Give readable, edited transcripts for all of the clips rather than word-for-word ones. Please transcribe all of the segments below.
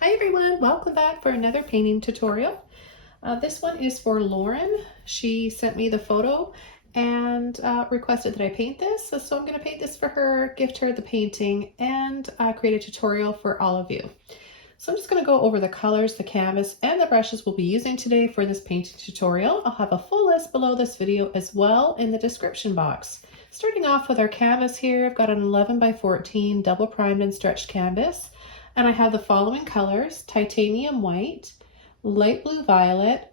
Hi everyone, welcome back for another painting tutorial. This one is for Lauren. She sent me the photo and requested that I paint this. So I'm going to paint this for her, gift her the painting, and create a tutorial for all of you. So I'm just going to go over the colors, the canvas, and the brushes we'll be using today for this painting tutorial. I'll have a full list below this video as well in the description box. Starting off with our canvas here, I've got an 11 by 14 double primed and stretched canvas. And I have the following colors: titanium white, light blue violet,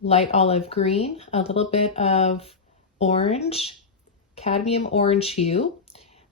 light olive green, a little bit of orange, cadmium orange hue.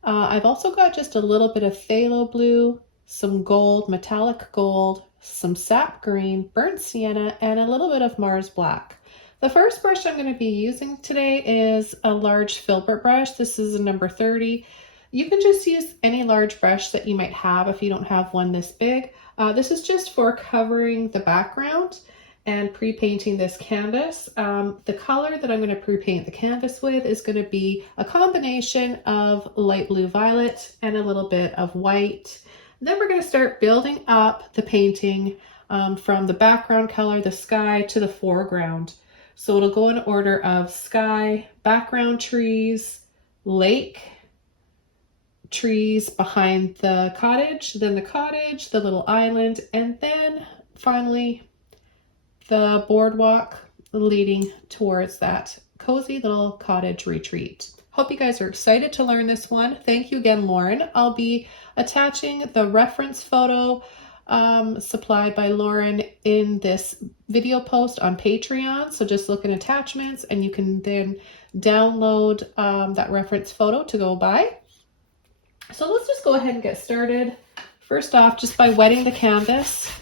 I've also got just a little bit of phthalo blue, some gold, metallic gold, some sap green, burnt sienna, and a little bit of Mars black. The first brush I'm going to be using today is a large filbert brush. This is a number 30. You can just use any large brush that you might have if you don't have one this big. This is just for covering the background and pre-painting this canvas. The color that I'm going to pre-paint the canvas with is going to be a combination of light blue violet and a little bit of white. Then we're going to start building up the painting from the background color, the sky, to the foreground. So it'll go in order of sky, background trees, lake, trees behind the cottage, then the cottage, the little island, and then finally the boardwalk leading towards that cozy little cottage retreat. Hope you guys are excited to learn this one. Thank you again, Lauren. I'll be attaching the reference photo supplied by Lauren in this video post on Patreon. So just look in attachments and you can then download that reference photo to go by. So let's just go ahead and get started. First off, just by wetting the canvas.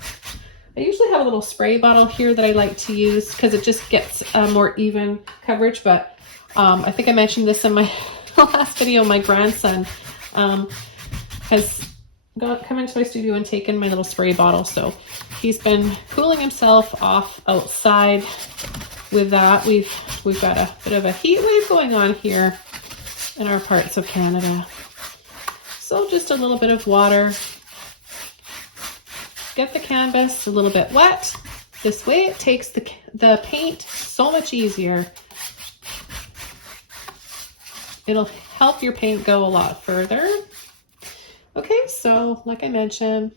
I usually have a little spray bottle here that I like to use because it just gets a more even coverage, but I think I mentioned this in my last video. My grandson has come into my studio and taken my little spray bottle, so he's been cooling himself off outside with that. We've got a bit of a heat wave going on here in our parts of Canada. So just a little bit of water. Get the canvas a little bit wet. This way it takes the paint so much easier. It'll help your paint go a lot further. Okay, so like I mentioned,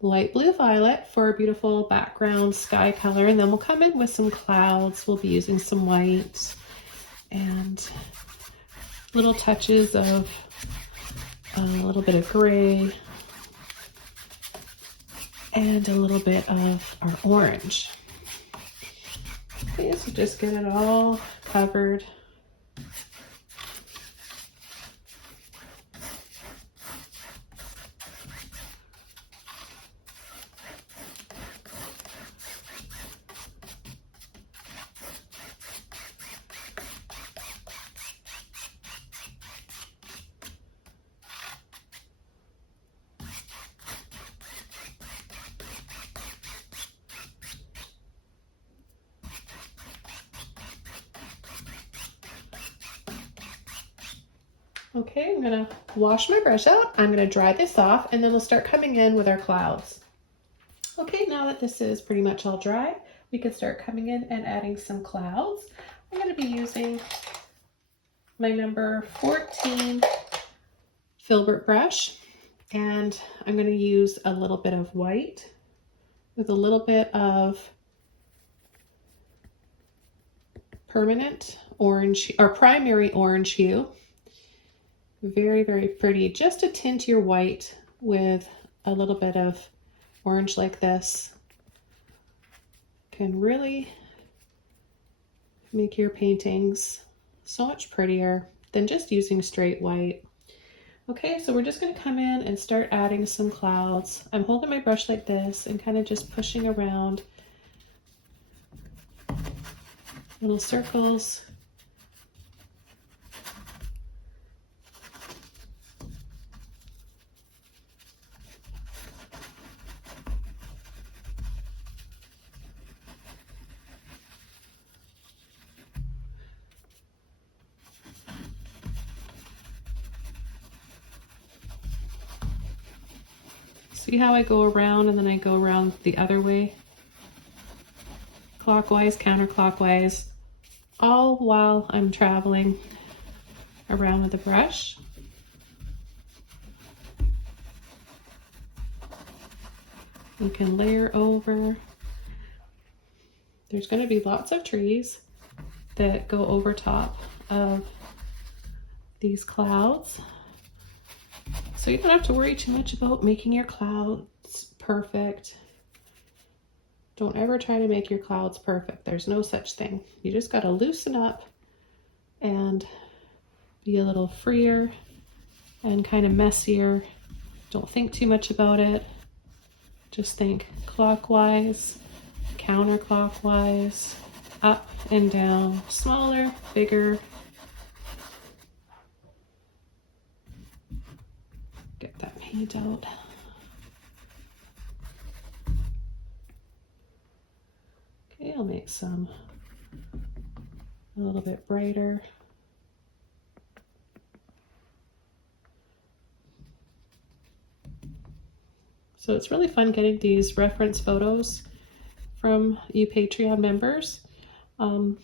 light blue violet for a beautiful background sky color, and then we'll come in with some clouds. We'll be using some white and little touches of a little bit of gray and a little bit of our orange. Okay, so just get it all covered. Okay, I'm gonna wash my brush out. I'm gonna dry this off and then we'll start coming in with our clouds. Okay, now that this is pretty much all dry, we can start coming in and adding some clouds. I'm gonna be using my number 14 filbert brush, and I'm gonna use a little bit of white with a little bit of permanent orange or primary orange hue. Very, very pretty. Just to tint your white with a little bit of orange like this can really make your paintings so much prettier than just using straight white. Okay, so we're just going to come in and start adding some clouds. I'm holding my brush like this and kind of just pushing around little circles. See how I go around and then I go around the other way? Clockwise, counterclockwise, all while I'm traveling around with the brush. You can layer over. There's going to be lots of trees that go over top of these clouds. So you don't have to worry too much about making your clouds perfect. Don't ever try to make your clouds perfect. There's no such thing. You just got to loosen up and be a little freer and kind of messier. Don't think too much about it. Just think clockwise, counterclockwise, up and down, smaller, bigger. Get that paint out. Okay, I'll make some a little bit brighter. So it's really fun getting these reference photos from you Patreon members. And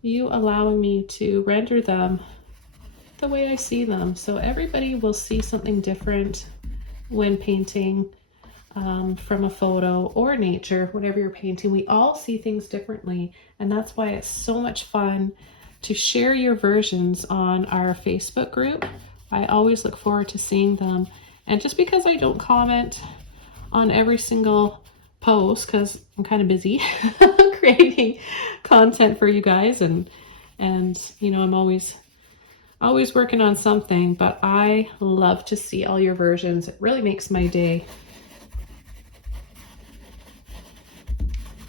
you allowing me to render them the way I see them. So everybody will see something different when painting from a photo or nature, whatever you're painting. We all see things differently, and that's why it's so much fun to share your versions on our Facebook group. I always look forward to seeing them. And just because I don't comment on every single post, because I'm kind of busy creating content for you guys, and you know, I'm always working on something, but I love to see all your versions. It really makes my day.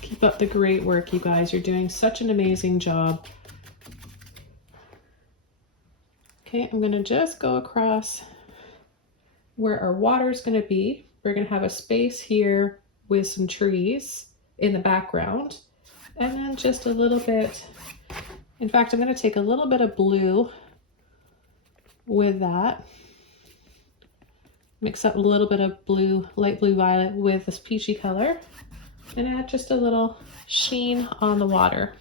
Keep up the great work, you guys. You're doing such an amazing job. Okay, I'm gonna just go across where our water is gonna be. We're gonna have a space here with some trees in the background, and then just a little bit. In fact, I'm gonna take a little bit of blue with that. Mix up a little bit of blue, light blue violet with this peachy color, and add just a little sheen on the water.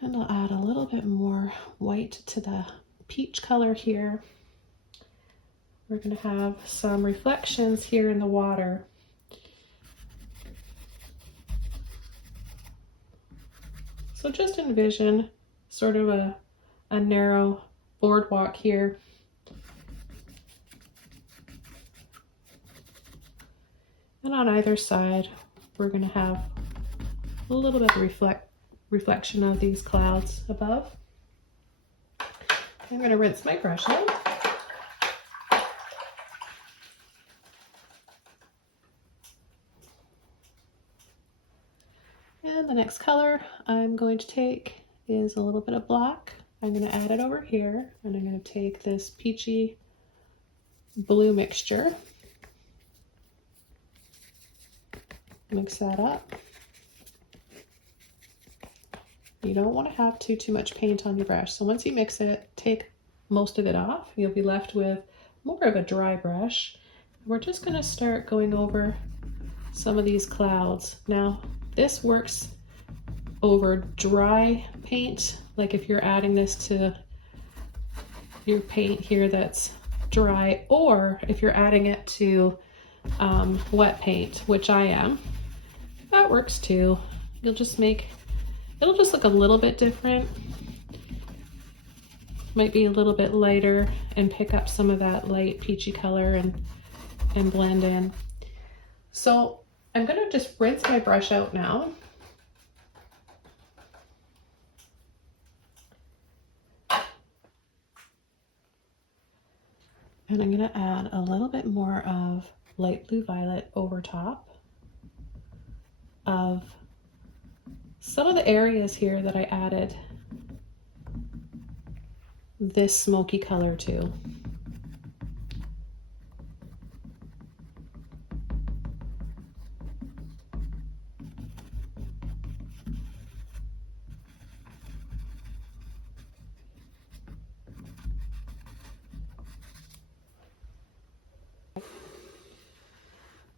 And I'll add a little bit more white to the peach color here. We're going to have some reflections here in the water. So just envision sort of a narrow boardwalk here. And on either side, we're going to have a little bit of reflection of these clouds above. I'm going to rinse my brush out. And the next color I'm going to take is a little bit of black. I'm going to add it over here, and I'm going to take this peachy blue mixture, mix that up. You don't want to have too much paint on your brush. So once you mix it, take most of it off. You'll be left with more of a dry brush. We're just going to start going over some of these clouds. Now, this works over dry paint. Like if you're adding this to your paint here that's dry, or if you're adding it to wet paint, which I am, that works too. You'll just make it'll just look a little bit different. Might be a little bit lighter and pick up some of that light peachy color and blend in. So I'm going to just rinse my brush out now. And I'm going to add a little bit more of light blue violet over top of some of the areas here that I added this smoky color to.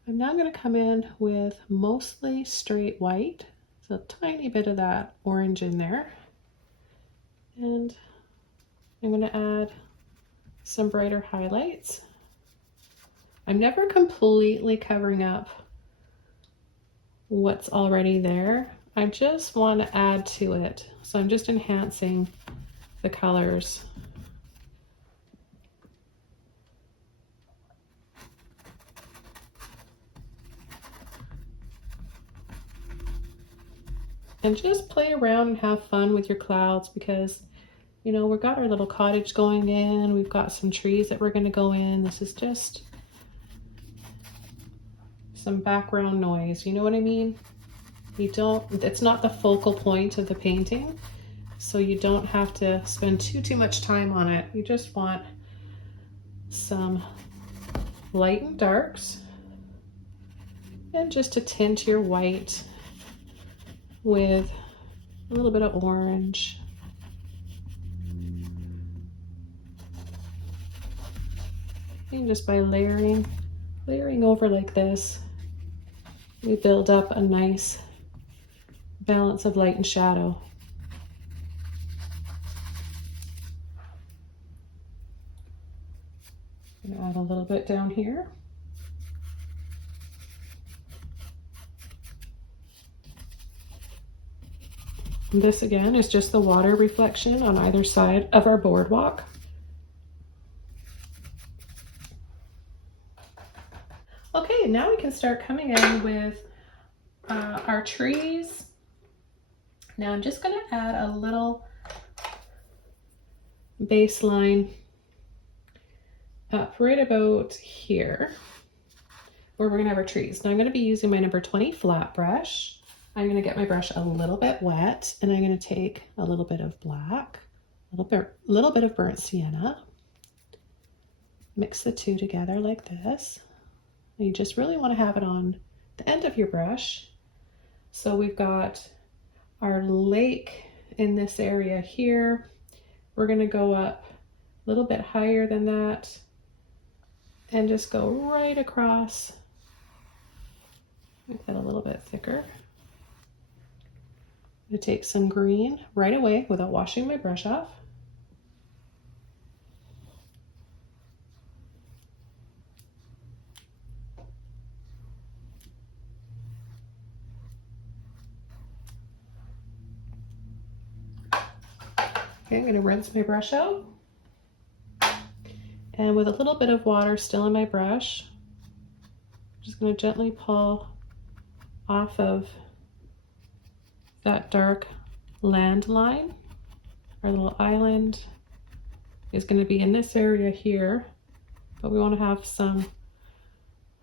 I'm now going to come in with mostly straight white. So a tiny bit of that orange in there. And I'm going to add some brighter highlights. I'm never completely covering up what's already there. I just want to add to it. So I'm just enhancing the colors. And just play around and have fun with your clouds, because you know, we've got our little cottage going in, we've got some trees that we're going to go in. This is just some background noise, you know what I mean? It's not the focal point of the painting, so you don't have to spend too much time on it. You just want some light and darks, and just to tint your white with a little bit of orange. And just by layering over like this, we build up a nice balance of light and shadow. I'm gonna add a little bit down here. And this again is just the water reflection on either side of our boardwalk. Okay, now we can start coming in with our trees. Now I'm just going to add a little baseline up right about here, where we're going to have our trees. Now I'm going to be using my number 20 flat brush. I'm going to get my brush a little bit wet, and I'm going to take a little bit of black, a little bit of burnt sienna, mix the two together like this. You just really want to have it on the end of your brush. So we've got our lake in this area here. We're going to go up a little bit higher than that and just go right across. Make that a little bit thicker. I'm going to take some green right away without washing my brush off. Okay, I'm going to rinse my brush out. And with a little bit of water still in my brush, I'm just going to gently pull off of that dark land line. Our little island is going to be in this area here, but we want to have a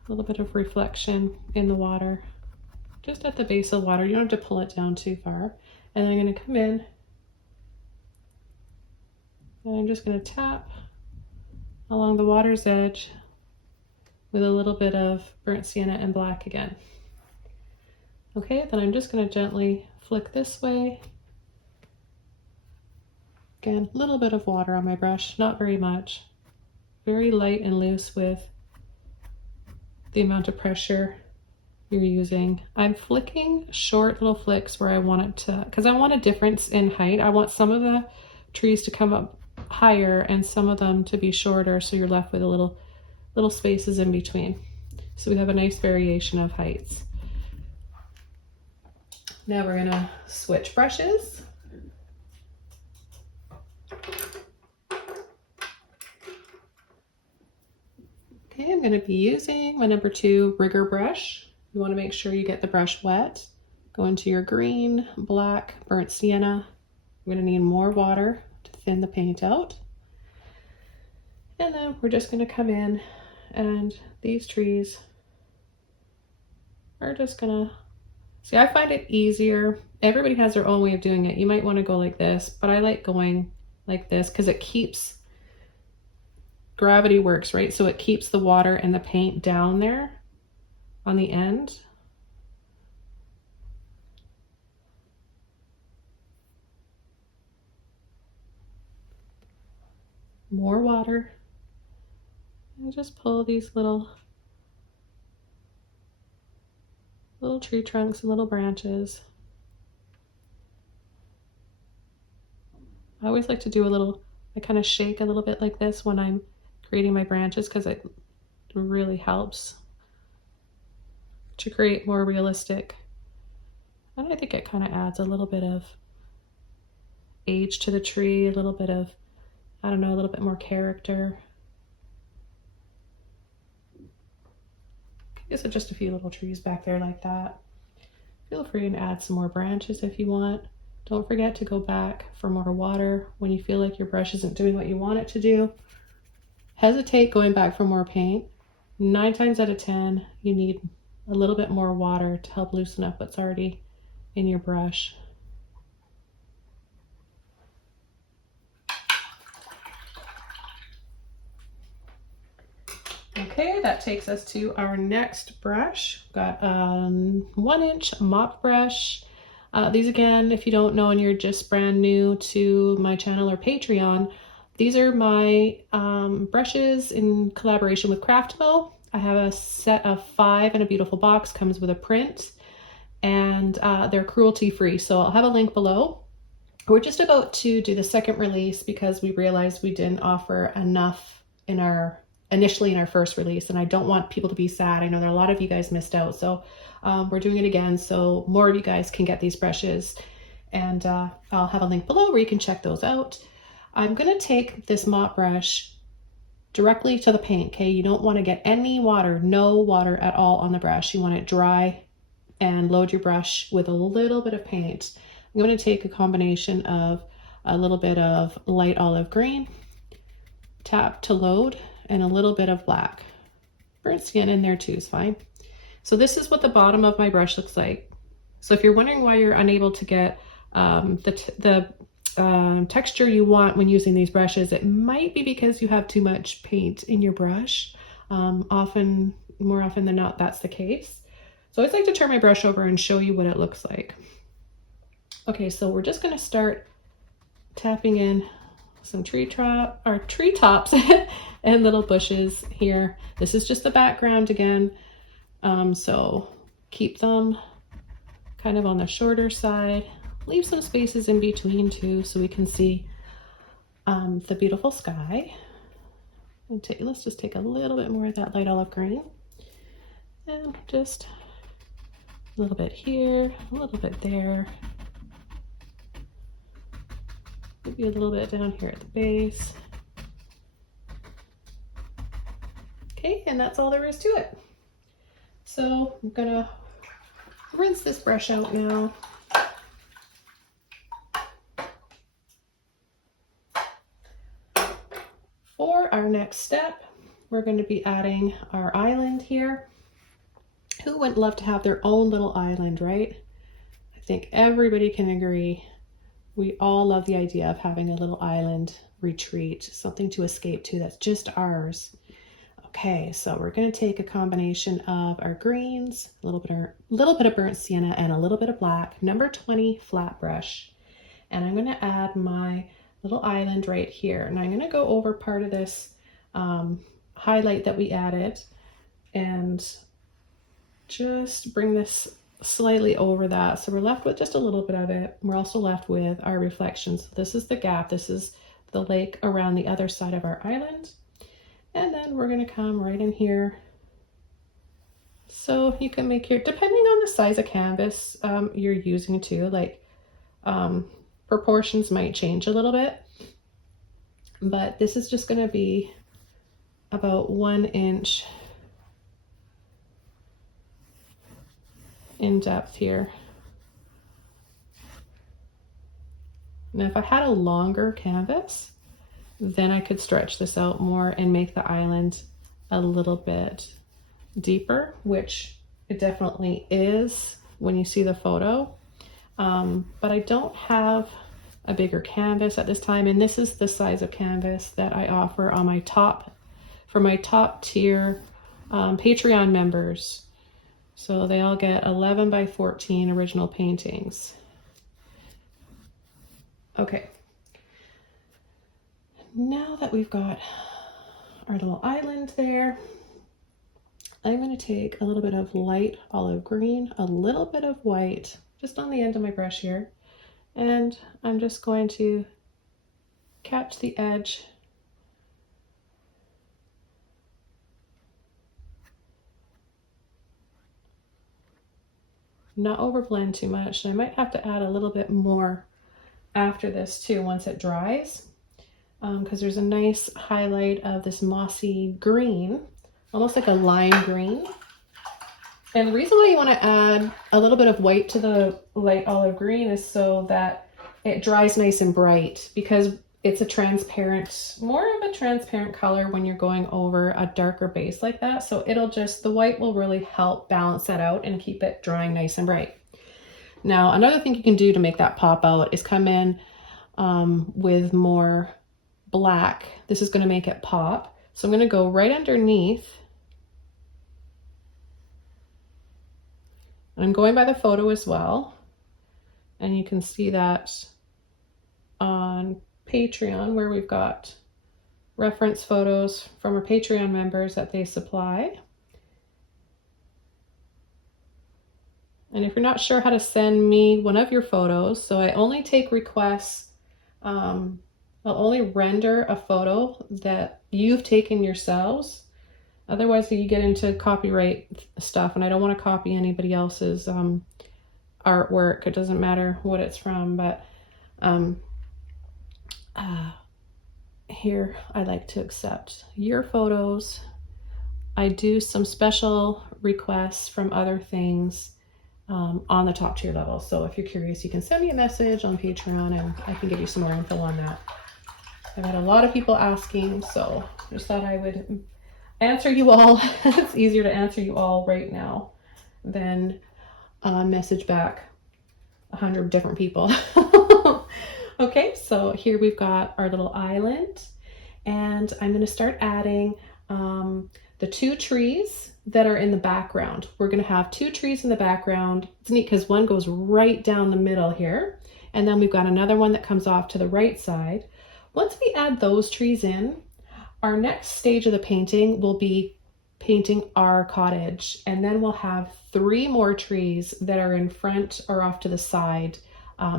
little bit of reflection in the water, just at the base of the water. You don't have to pull it down too far. And I'm going to come in and I'm just going to tap along the water's edge with a little bit of burnt sienna and black again. Okay, then I'm just going to gently flick this way. Again, a little bit of water on my brush, not very much. Very light and loose with the amount of pressure you're using. I'm flicking short little flicks where I want it to, because I want a difference in height. I want some of the trees to come up higher and some of them to be shorter, so you're left with a little spaces in between. So we have a nice variation of heights. Now we're gonna switch brushes. Okay, I'm gonna be using my number 2 rigger brush. You wanna make sure you get the brush wet. Go into your green, black, burnt sienna. We're gonna need more water to thin the paint out. And then we're just gonna come in, and these trees are just gonna, see, I find it easier. Everybody has their own way of doing it. You might want to go like this, but I like going like this because it keeps, gravity works, right? So it keeps the water and the paint down there on the end. More water. And just pull these little little tree trunks and little branches. I always like to do a little, I kind of shake a little bit like this when I'm creating my branches because it really helps to create more realistic. And I think it kind of adds a little bit of age to the tree, a little bit of, I don't know, a little bit more character. These are just a few little trees back there like that. Feel free to add some more branches if you want. Don't forget to go back for more water when you feel like your brush isn't doing what you want it to do. Hesitate going back for more paint. 9 times out of 10, you need a little bit more water to help loosen up what's already in your brush. Okay, that takes us to our next brush. Got a 1-inch mop brush. These again, if you don't know and you're just brand new to my channel or Patreon, these are my brushes in collaboration with Craftmo. I have a set of 5 in a beautiful box, comes with a print, and they're cruelty free. So I'll have a link below. We're just about to do the second release because we realized we didn't offer enough initially in our first release, and I don't want people to be sad. I know there are a lot of you guys missed out, so we're doing it again so more of you guys can get these brushes, and I'll have a link below where you can check those out. I'm gonna take this mop brush directly to the paint, okay? You don't want to get any water, no water at all on the brush. You want it dry and load your brush with a little bit of paint. I'm going to take a combination of a little bit of light olive green, tap to load, and a little bit of black. Burnt skin in there too is fine. So this is what the bottom of my brush looks like. So if you're wondering why you're unable to get the texture you want when using these brushes, it might be because you have too much paint in your brush. More often than not, that's the case. So I always like to turn my brush over and show you what it looks like. Okay, so we're just going to start tapping in some treetops and little bushes here. This is just the background again, so keep them kind of on the shorter side. Leave some spaces in between too so we can see the beautiful sky. And let's just take a little bit more of that light olive green and just a little bit here, a little bit there. Maybe a little bit down here at the base. Okay, and that's all there is to it. So I'm gonna rinse this brush out now. For our next step, we're going to be adding our island here. Who wouldn't love to have their own little island, right? I think everybody can agree. We all love the idea of having a little island retreat, something to escape to that's just ours. Okay, so we're going to take a combination of our greens, a little bit of burnt sienna, and a little bit of black, number 20 flat brush. And I'm going to add my little island right here. And I'm going to go over part of this highlight that we added and just bring this slightly over that. So we're left with just a little bit of it. We're also left with our reflections. This is the gap. This is the lake around the other side of our island. And then we're going to come right in here. So you can make your, depending on the size of canvas you're using too, like proportions might change a little bit. But this is just going to be about 1 inch in depth here. Now if I had a longer canvas, then I could stretch this out more and make the island a little bit deeper, which it definitely is when you see the photo. But I don't have a bigger canvas at this time, and this is the size of canvas that I offer on my for my top tier Patreon members. So they all get 11 by 14 original paintings. Okay. Now that we've got our little island there, I'm going to take a little bit of light olive green, a little bit of white, just on the end of my brush here. And I'm just going to catch the edge. Not overblend too much. And I might have to add a little bit more after this too, once it dries, because there's a nice highlight of this mossy green, almost like a lime green. And the reason why you want to add a little bit of white to the light olive green is so that it dries nice and bright, because it's a transparent, more of a transparent color when you're going over a darker base like that. So it'll just, the white will really help balance that out and keep it drying nice and bright. Now, another thing you can do to make that pop out is come in with more black. This is going to make it pop. So I'm going to go right underneath. I'm going by the photo as well. And you can see that on Patreon, where we've got reference photos from our Patreon members that they supply. And if you're not sure how to send me one of your photos, so I only take requests, I'll only render a photo that you've taken yourselves. Otherwise you get into copyright stuff, and I don't want to copy anybody else's artwork. It doesn't matter what it's from, but here I like to accept your photos. I do some special requests from other things on the top tier level. So if you're curious, you can send me a message on Patreon and I can give you some more info on that. I've had a lot of people asking, so I just thought I would answer you all. It's easier to answer you all right now than message back 100 different people. Okay, so here we've got our little island, and I'm going to start adding the two trees that are in the background. We're going to have two trees in the background. It's neat because one goes right down the middle here, and then we've got another one that comes off to the right side. Once we add those trees in, our next stage of the painting will be painting our cottage, and then we'll have 3 more trees that are in front or off to the side.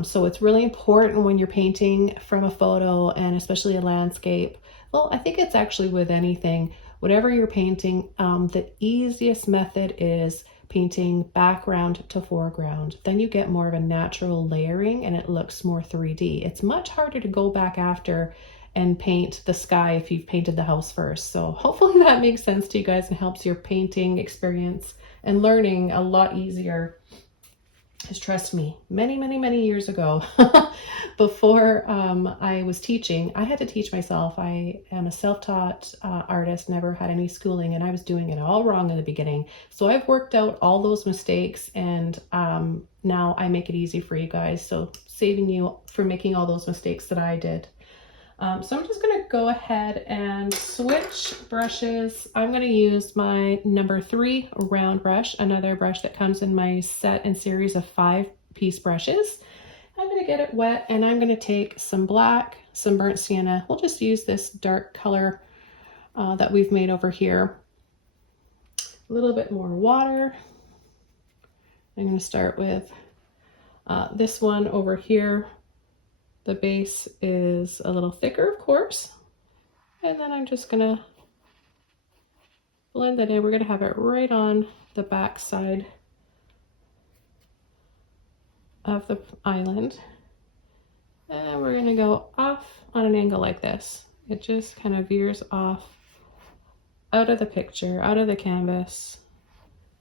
So it's really important when you're painting from a photo, and especially a landscape. Well, I think it's actually with anything, whatever you're painting, the easiest method is painting background to foreground. Then you get more of a natural layering and it looks more 3D. It's much harder to go back after and paint the sky if you've painted the house first. So hopefully that makes sense to you guys and helps your painting experience and learning a lot easier. Because trust me, many years ago, before I was teaching, I had to teach myself. I am a self-taught artist, never had any schooling, and I was doing it all wrong in the beginning. So I've worked out all those mistakes, and now I make it easy for you guys. So saving you from making all those mistakes that I did. So I'm just going to go ahead and switch brushes. I'm going to use my number 3 round brush, another brush that comes in my set and series of 5-piece brushes. I'm going to get it wet, and I'm going to take some black, some burnt sienna. We'll just use this dark color that we've made over here. A little bit more water. I'm going to start with this one over here. The base is a little thicker, of course, and then I'm just gonna blend that in. We're gonna have it right on the back side of the island, and we're gonna go off on an angle like this. It just kind of veers off out of the picture, out of the canvas.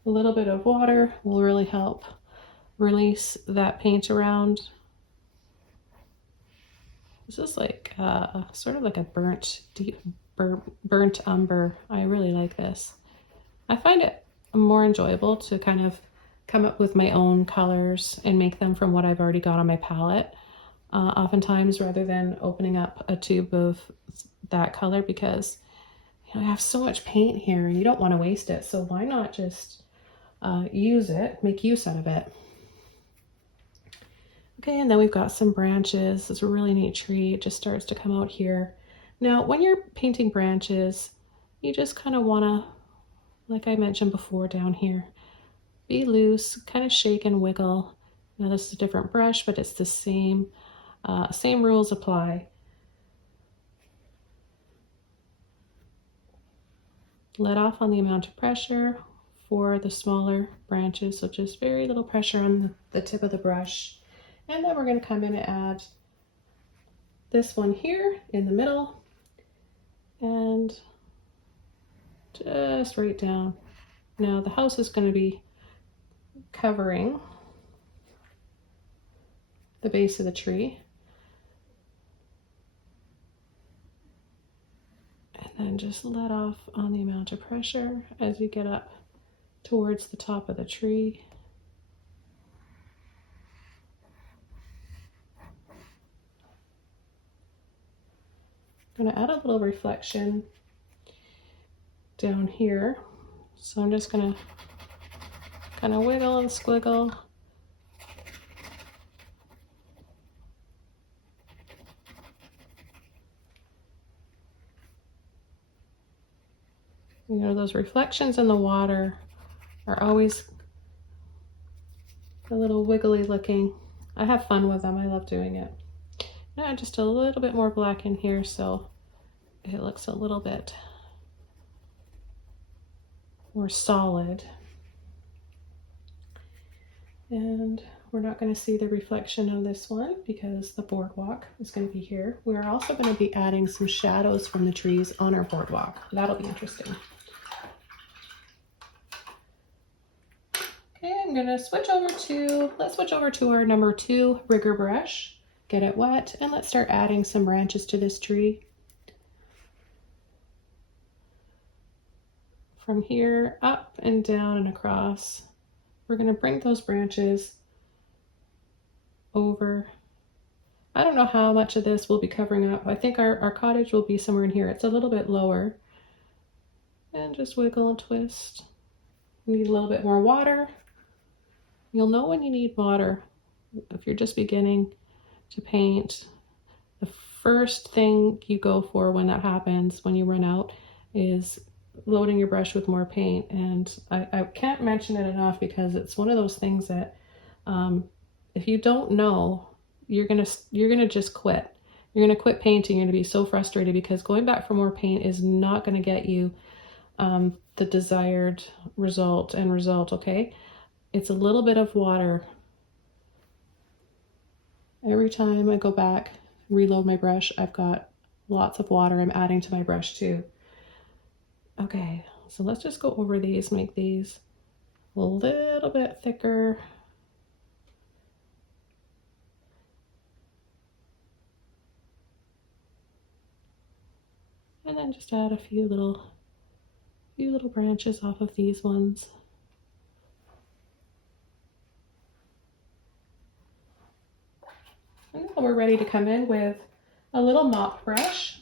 A little bit of water will really help release that paint around. This is like sort of like a burnt umber. I really like this. I find it more enjoyable to kind of come up with my own colors and make them from what I've already got on my palette. Oftentimes, rather than opening up a tube of that color, because I have so much paint here and you don't want to waste it. So why not just use it, make use out of it. Okay, and then we've got some branches. It's a really neat tree. It just starts to come out here. Now, when you're painting branches, you just kind of want to like I mentioned before down here. Be loose, kind of shake and wiggle. Now this is a different brush, but it's the same rules apply. Let off on the amount of pressure for the smaller branches, so just very little pressure on the tip of the brush. And then we're going to come in and add this one here in the middle and just right down. Now the house is going to be covering the base of the tree. And then just let off on the amount of pressure as you get up towards the top of the tree. I'm going to add a little reflection down here. So I'm just going to kind of wiggle and squiggle. You know, those reflections in the water are always a little wiggly looking. I have fun with them. I love doing it. Now just a little bit more black in here so it looks a little bit more solid. And we're not going to see the reflection on this one because the boardwalk is going to be here. We're also going to be adding some shadows from the trees on our boardwalk. That'll be interesting. Okay, I'm going to switch over to, let's switch over to our number 2 rigger brush. Get it wet, and let's start adding some branches to this tree. From here up and down and across, we're going to bring those branches over. I don't know how much of this will be covering up. I think our cottage will be somewhere in here. It's a little bit lower. And just wiggle and twist. You need a little bit more water. You'll know when you need water if you're just beginning to paint. The first thing you go for when that happens, when you run out, is loading your brush with more paint. And I can't mention it enough because it's one of those things that if you don't know, you're gonna just quit. You're gonna quit painting. You're gonna be so frustrated because going back for more paint is not gonna get you the desired result. Okay, it's a little bit of water. Every time I go back, reload my brush, I've got lots of water I'm adding to my brush too. Okay, so let's just go over these, make these a little bit thicker. And then just add a few little branches off of these ones. And now we're ready to come in with a little mop brush.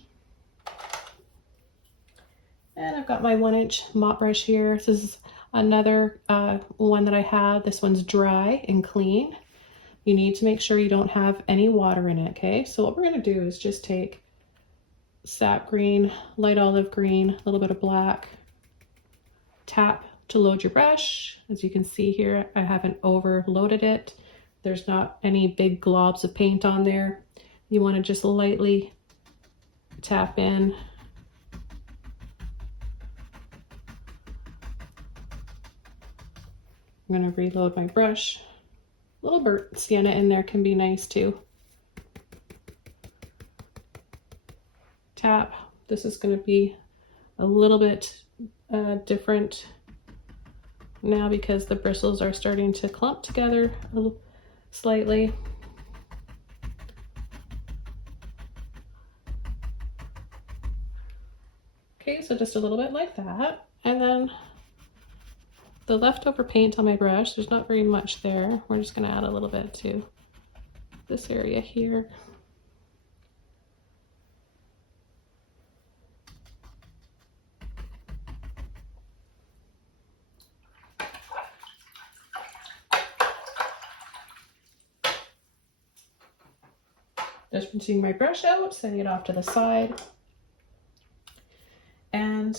And I've got my 1-inch mop brush here. This is another one that I have. This one's dry and clean. You need to make sure you don't have any water in it, okay? So what we're gonna do is just take sap green, light olive green, a little bit of black, tap to load your brush. As you can see here, I haven't overloaded it. There's not any big globs of paint on there. You want to just lightly tap in. I'm going to reload my brush. A little burnt sienna in there can be nice too. Tap. This is going to be a little bit different now because the bristles are starting to clump together a little slightly. Okay, so just a little bit like that. And then the leftover paint on my brush, there's not very much there. We're just going to add a little bit to this area here. Just rinsing my brush out, setting it off to the side. And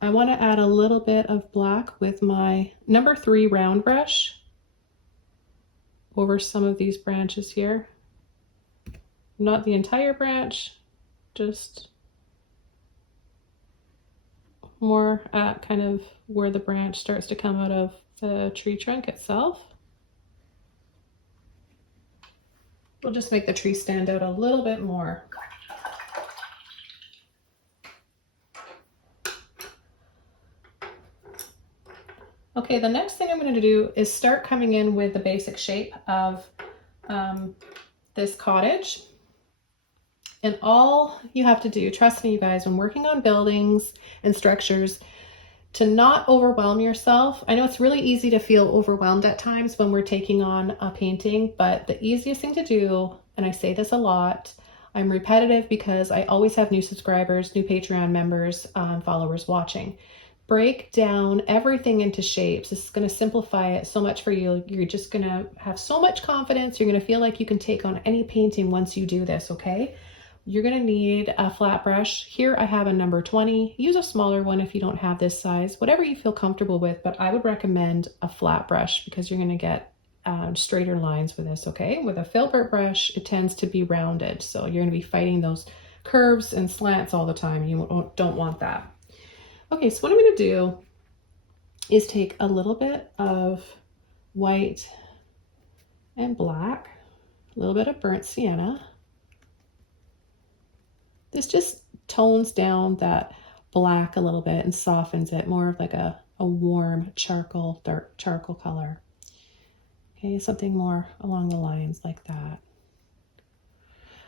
I want to add a little bit of black with my number 3 round brush over some of these branches here. Not the entire branch, just more at kind of where the branch starts to come out of the tree trunk itself. We'll just make the tree stand out a little bit more. Okay, the next thing I'm going to do is start coming in with the basic shape of this cottage. And all you have to do, trust me you guys, when working on buildings and structures, to not overwhelm yourself. I know it's really easy to feel overwhelmed at times when we're taking on a painting, but the easiest thing to do, and I say this a lot, I'm repetitive because I always have new subscribers, new Patreon members, followers watching. Break down everything into shapes. This is going to simplify it so much for you. You're just going to have so much confidence. You're going to feel like you can take on any painting once you do this, okay? You're going to need a flat brush. Here I have a number 20. Use a smaller one if you don't have this size, whatever you feel comfortable with, but I would recommend a flat brush because you're going to get straighter lines with this, okay? With a filbert brush, it tends to be rounded, so you're going to be fighting those curves and slants all the time. You don't want that. Okay, so what I'm going to do is take a little bit of white and black, a little bit of burnt sienna. This just tones down that black a little bit and softens it, more of like a warm charcoal, dark charcoal color. Okay, something more along the lines like that.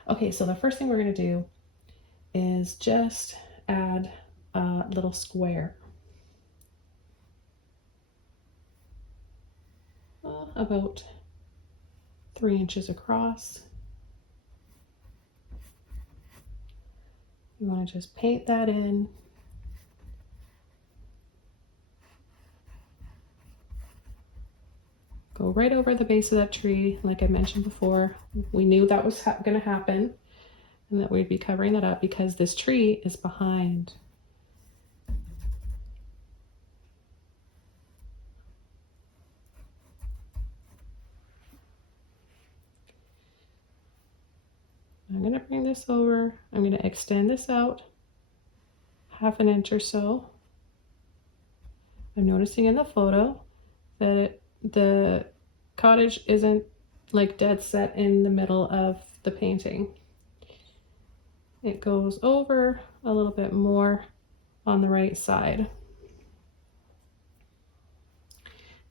Okay, so the first thing we're going to do is just add a little square. About 3 inches across. You want to just paint that in. Go right over the base of that tree. Like I mentioned before, we knew that was going to happen and that we'd be covering that up because this tree is behind. I'm going to bring this over. I'm going to extend this out 1/2 inch or so. I'm noticing in the photo that the cottage isn't like dead set in the middle of the painting. It goes over a little bit more on the right side.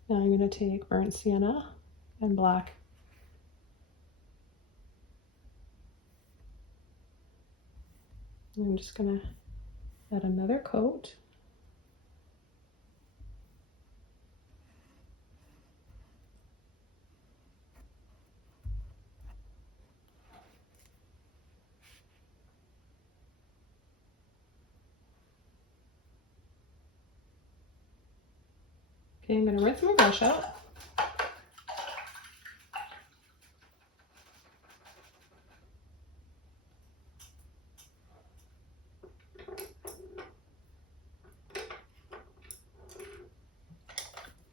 Now I'm going to take burnt sienna and black. I'm just going to add another coat. Okay, I'm going to rinse my brush out.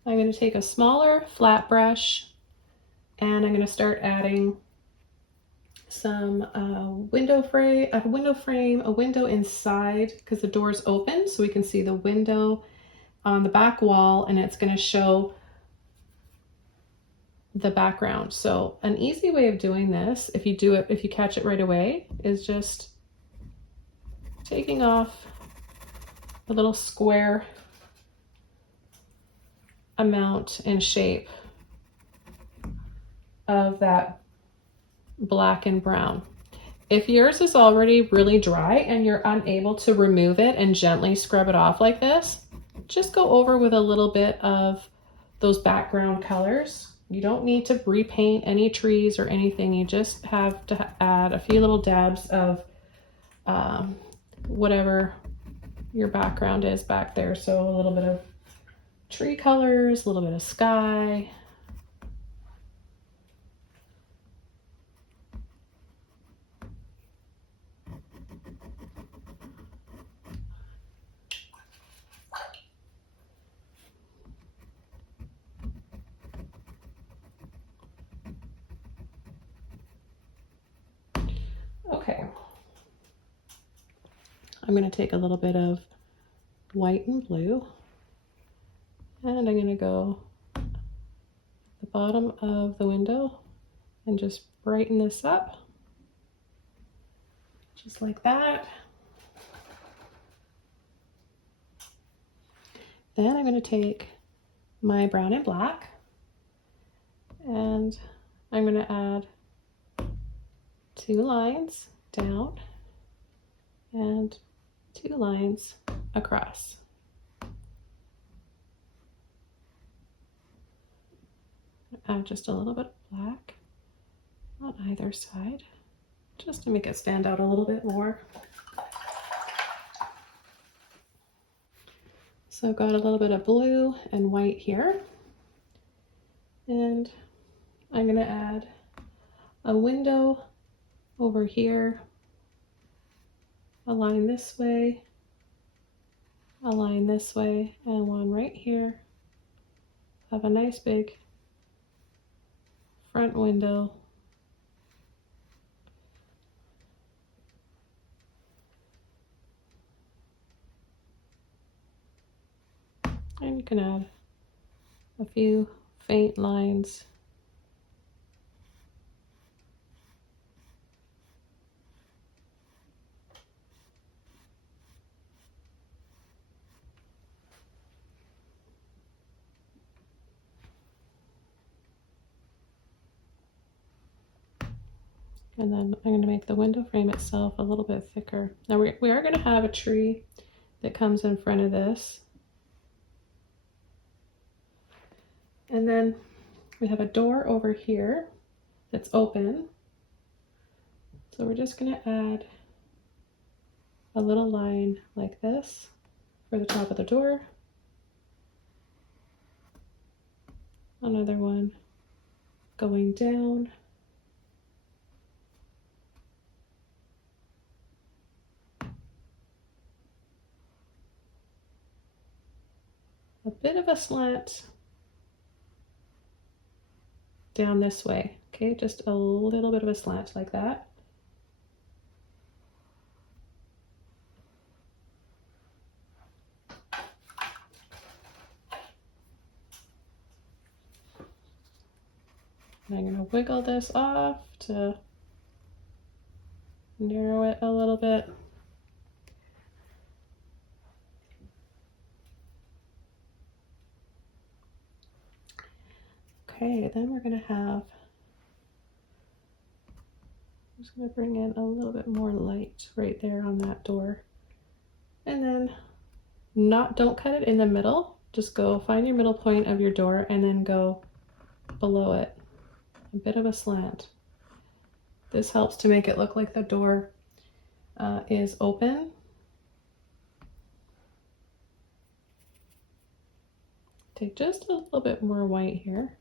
I'm going to take a smaller flat brush and I'm going to start adding some window frame, a window inside because the door's open so we can see the window on the back wall and it's going to show the background. So an easy way of doing this, if you catch it right away, is just taking off a little square amount and shape of that black and brown. If yours is already really dry and you're unable to remove it and gently scrub it off like this, just go over with a little bit of those background colors. You don't need to repaint any trees or anything. You just have to add a few little dabs of whatever your background is back there. So a little bit of tree colors, a little bit of sky. I'm going to take a little bit of white and blue, and I'm going to go at the bottom of the window and just brighten this up, just like that. Then I'm going to take my brown and black, and I'm going to add 2 lines down and 2 lines across. Add just a little bit of black on either side, just to make it stand out a little bit more. So I've got a little bit of blue and white here, and I'm going to add a window over here, a line this way, a line this way, and one right here. Have a nice big front window. And you can add a few faint lines. And then I'm going to make the window frame itself a little bit thicker. Now we are going to have a tree that comes in front of this. And then we have a door over here that's open. So we're just going to add a little line like this for the top of the door. Another one going down. A bit of a slant down this way, okay? Just a little bit of a slant like that. And I'm going to wiggle this off to narrow it a little bit. Okay, then we're going to have, I'm just going to bring in a little bit more light right there on that door. And then don't cut it in the middle, just go find your middle point of your door and then go below it. A bit of a slant. This helps to make it look like the door is open. Take just a little bit more white here.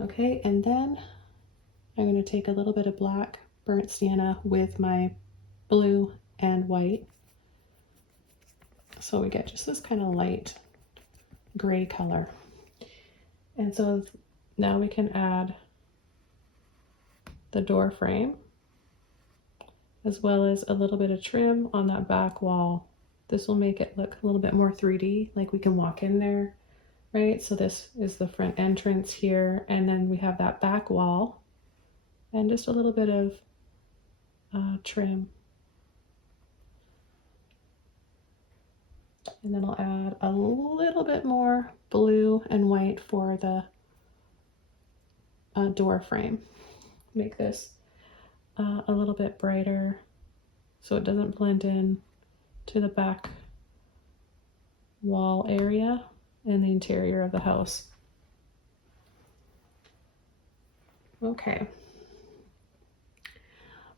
Okay, and then I'm going to take a little bit of black burnt sienna with my blue and white. So we get just this kind of light gray color. And so now we can add the door frame as well as a little bit of trim on that back wall. This will make it look a little bit more 3D, like we can walk in there, right? So this is the front entrance here, and then we have that back wall and just a little bit of trim. And then I'll add a little bit more blue and white for the door frame. Make this a little bit brighter so it doesn't blend in to the back wall area and the interior of the house. Okay.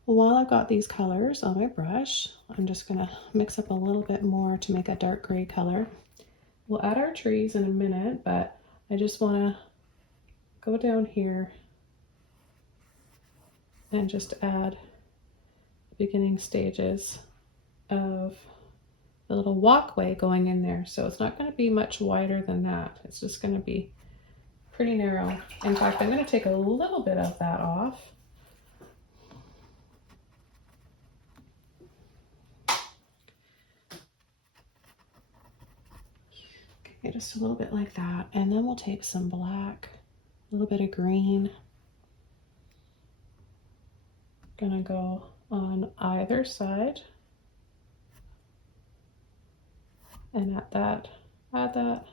While I've got these colors on my brush, I'm just going to mix up a little bit more to make a dark gray color. We'll add our trees in a minute, but I just want to go down here and just add the beginning stages of the little walkway going in there. So it's not going to be much wider than that. It's just going to be pretty narrow. In fact, I'm going to take a little bit of that off. Okay, just a little bit like that. And then we'll take some black, a little bit of green. Gonna go on either side. And add that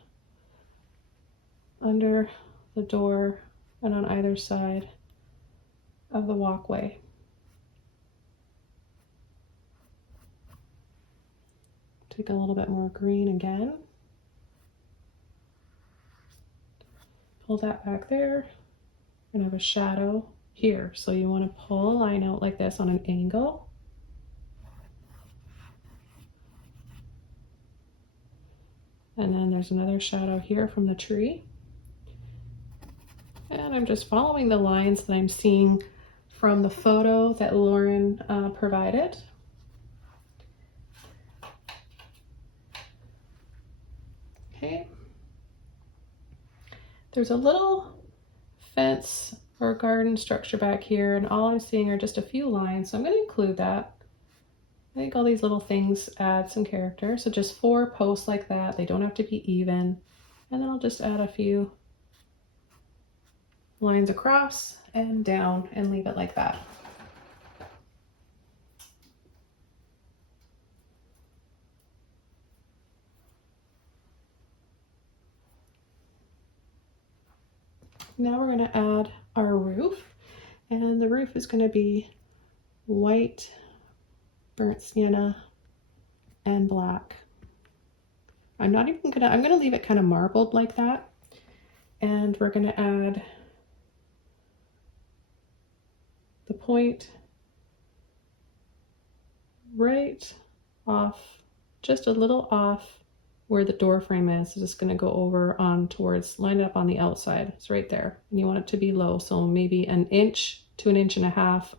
under the door and on either side of the walkway. Take a little bit more green again. Pull that back there and have a shadow here. So you want to pull a line out like this on an angle. And then there's another shadow here from the tree. And I'm just following the lines that I'm seeing from the photo that Lauren provided. Okay. There's a little fence or garden structure back here, and all I'm seeing are just a few lines, so I'm going to include that. I think all these little things add some character. So just 4 posts like that. They don't have to be even. And then I'll just add a few lines across and down and leave it like that. Now we're going to add our roof, and the roof is going to be white, burnt sienna, and black. I'm going to leave it kind of marbled like that. And we're going to add the point right off, just a little off where the door frame is. It's just going to go over on towards, line it up on the outside. It's right there. And you want it to be low, so maybe 1 inch to 1.5 inches,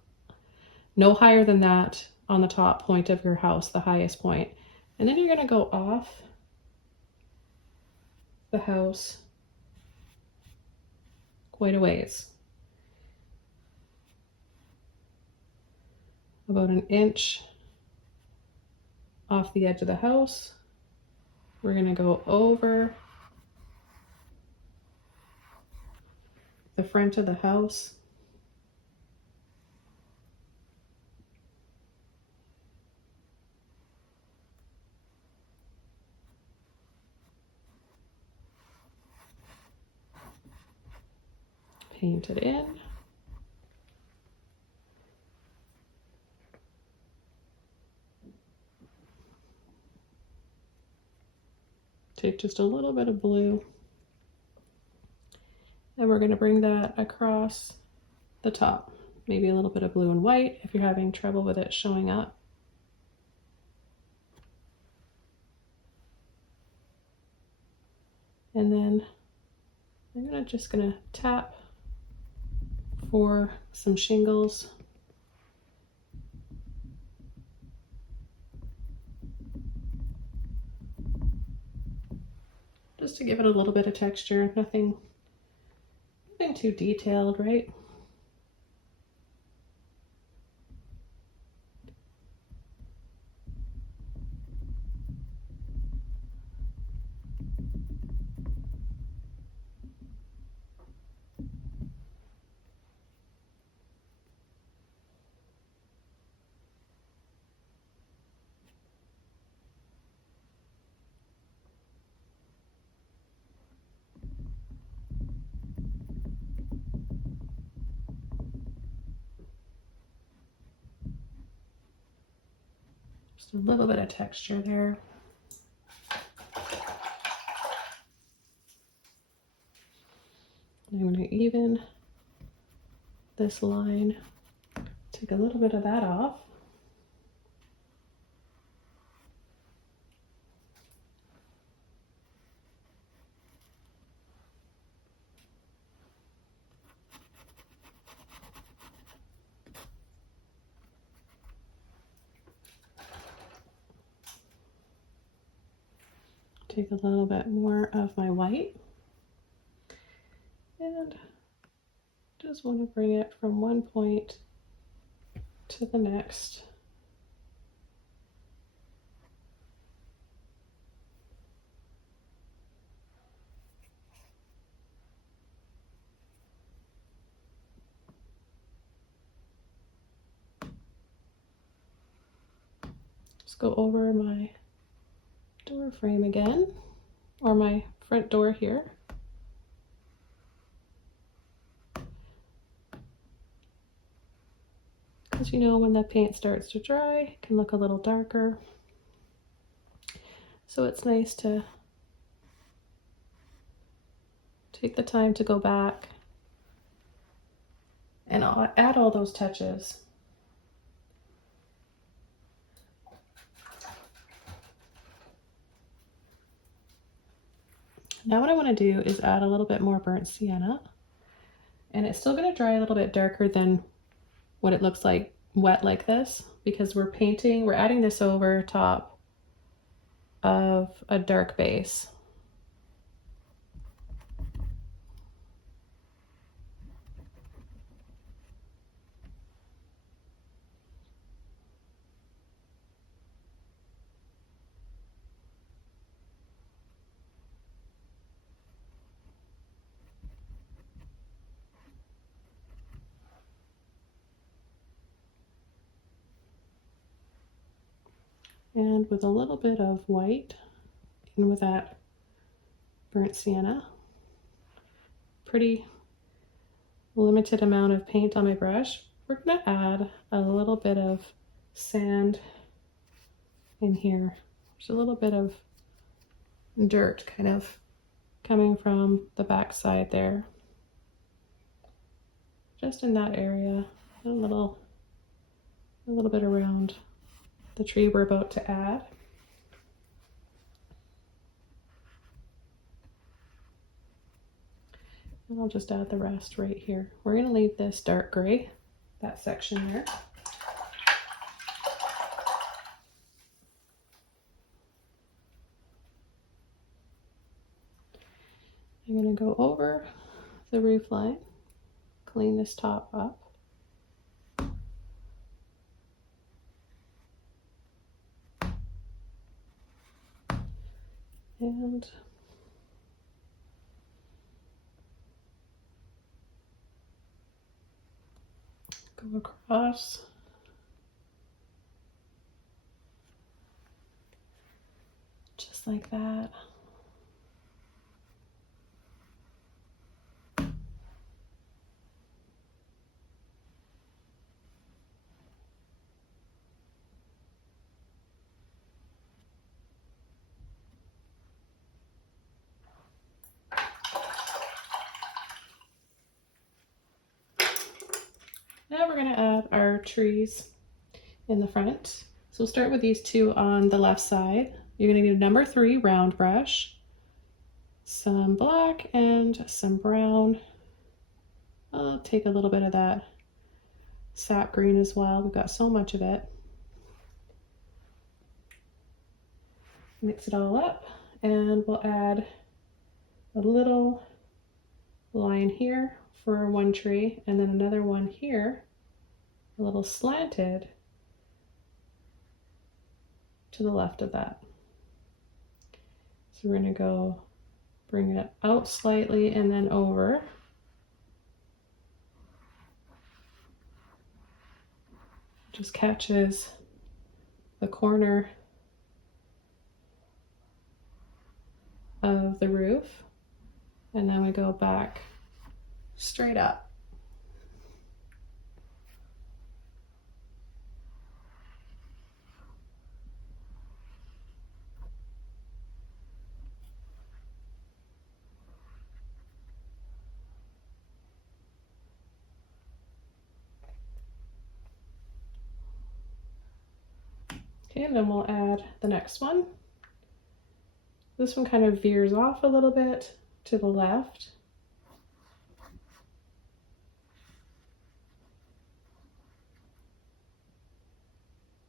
no higher than that on the top point of your house, the highest point. And then you're going to go off the house quite a ways. About 1 inch off the edge of the house. We're going to go over the front of the house. Paint it in. Take just a little bit of blue. And we're going to bring that across the top. Maybe a little bit of blue and white if you're having trouble with it showing up. And then I'm just going to tap for some shingles. Just to give it a little bit of texture, nothing too detailed, right? Just a little bit of texture there. I'm going to even this line, take a little bit of that off. Take a little bit more of my white and just want to bring it from one point to the next. Just go over my door frame again, or my front door here. Because you know when the paint starts to dry, it can look a little darker. So it's nice to take the time to go back and I'll add all those touches. Now what I want to do is add a little bit more burnt sienna, and it's still going to dry a little bit darker than what it looks like wet like this, because we're adding this over top of a dark base. And with a little bit of white and with that burnt sienna, pretty limited amount of paint on my brush, we're going to add a little bit of sand in here. There's a little bit of dirt kind of coming from the back side there. Just in that area, a little bit around the tree we're about to add. And I'll just add the rest right here. We're going to leave this dark gray, that section there. I'm going to go over the roof line, clean this top up. And go across. Just like that. Now we're going to add our trees in the front. So we'll start with these two on the left side. You're going to need a number 3 round brush, some black and some brown. I'll take a little bit of that sap green as well. We've got so much of it. Mix it all up and we'll add a little line here for one tree and then another one here, a little slanted to the left of that. So we're going to go bring it out slightly and then over. Just catches the corner of the roof, and then we go back straight up. Okay, and then we'll add the next one. This one kind of veers off a little bit to the left.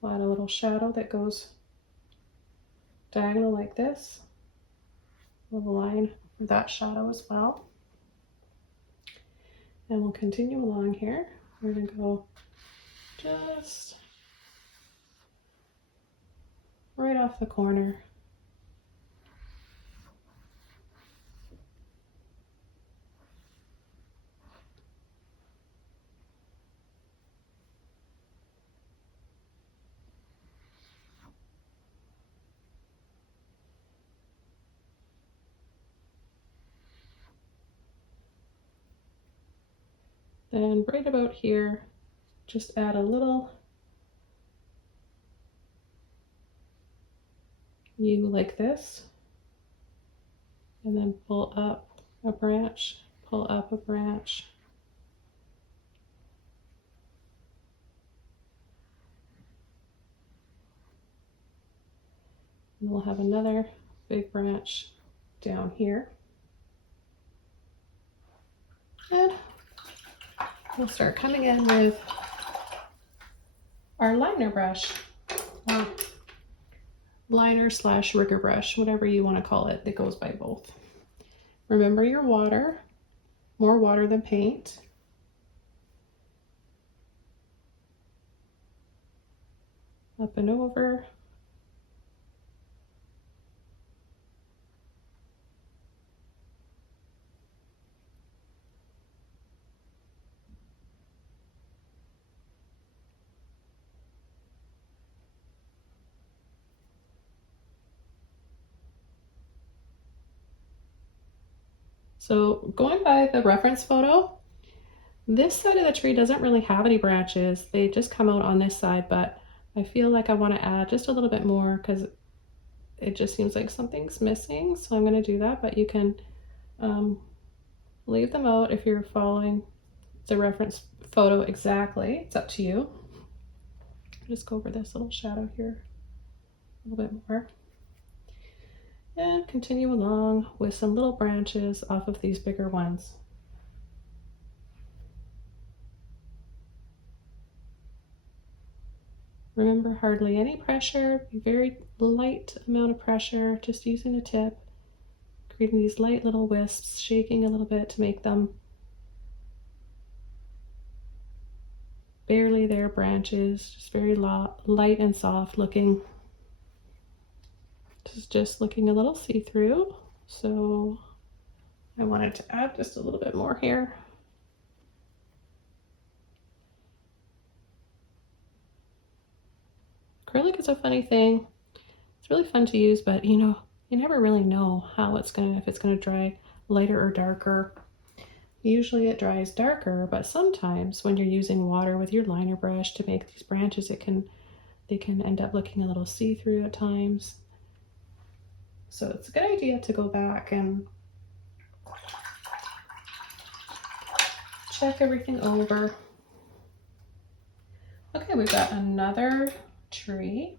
We'll add a little shadow that goes diagonal like this. little line for that shadow as well. And we'll continue along here. We're going to go just right off the corner. Then right about here, just add a little U like this, and then pull up a branch, pull up a branch. And we'll have another big branch down here. And we'll start coming in with our liner brush, liner / rigger brush, whatever you want to call it. It goes by both. Remember your water, more water than paint. Up and over. So going by the reference photo, this side of the tree doesn't really have any branches. They just come out on this side, but I feel like I want to add just a little bit more because it just seems like something's missing. So I'm going to do that, but you can leave them out if you're following the reference photo exactly. It's up to you. Just go over this little shadow here a little bit more. And continue along with some little branches off of these bigger ones. Remember, hardly any pressure, very light amount of pressure, just using a tip, creating these light little wisps, shaking a little bit to make them barely there branches, just very light and soft looking. This is just looking a little see-through, so I wanted to add just a little bit more here. Acrylic is a funny thing. It's really fun to use, but you know, you never really know how it's gonna, if it's gonna dry lighter or darker. Usually it dries darker, but sometimes when you're using water with your liner brush to make these branches, they can end up looking a little see-through at times. So it's a good idea to go back and check everything over. Okay, we've got another tree.